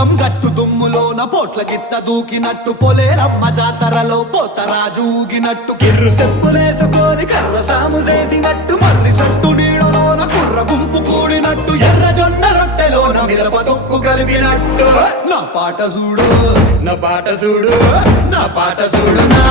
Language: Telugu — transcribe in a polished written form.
పొలం గట్టు దుమ్ములోన పోట్ల గిత్త దూకినట్టు పొలేరమ్మ జాతరలో పోతరాజు ఊగినట్టు కిర్రు చెప్పులేసుకొని కర్ర సాము చేసినట్టు మర్రి సొట్టు నీడలోన కుర్ర గుంపు కూడినట్టు ఎర్ర జొన్న రొట్టెలోన మిరప దొక్కు కలిపినట్టు నా పాట చూడు నా పాట చూడు నా పాట చూడు నా